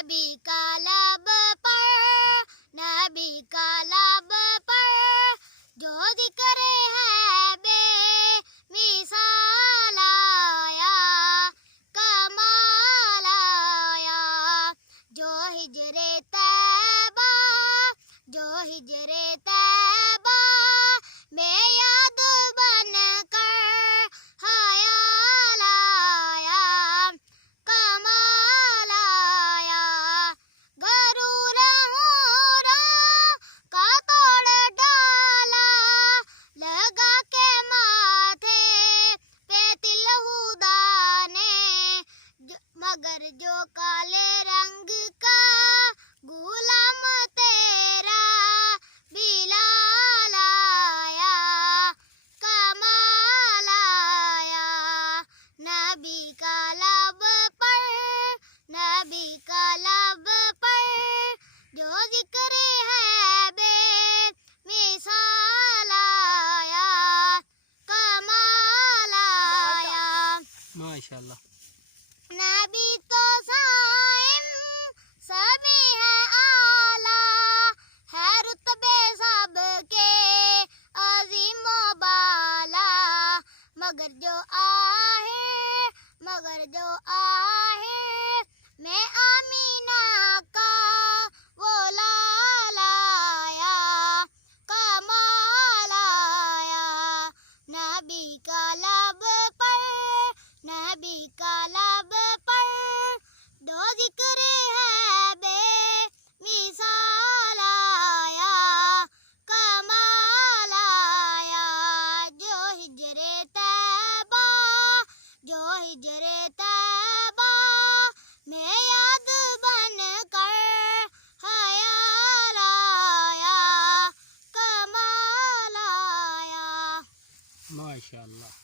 नबी का लब पर, नबी का लब पर जो जिक्र है बेमिसाल आया, कमाल आया। जो हिजरे तैबा, जो हिजरे तैबा में याद बन कर ख्याल आया, कमाल आया। गरूर हूरा का तोड़ डाला, लगा के माथे पे तिल हुदा ने, मगर जो काले रंग का गुलाम तेरा बिलाल आया, कमाल आया। नबी का लब पर, नबी का लब पर जो जिक्र है बेमिसाल आया, कमाल आया। माशाल्लाह। नबी तो साइम सभी है आला, है रुतबे सबके अजीम बाला, मगर जो आहे, मगर जो आहे मैं आमीना का वो लाल आया, कमाल आया। नबी का लब पर, नबी का लब पर दो जिक्र है बेमिसाल आया, कमाल आया। जो हिजरे तैबा, जो हिजरे तैबा में याद बन कर ख्याल आया, कमाल आया। माशाल्लाह।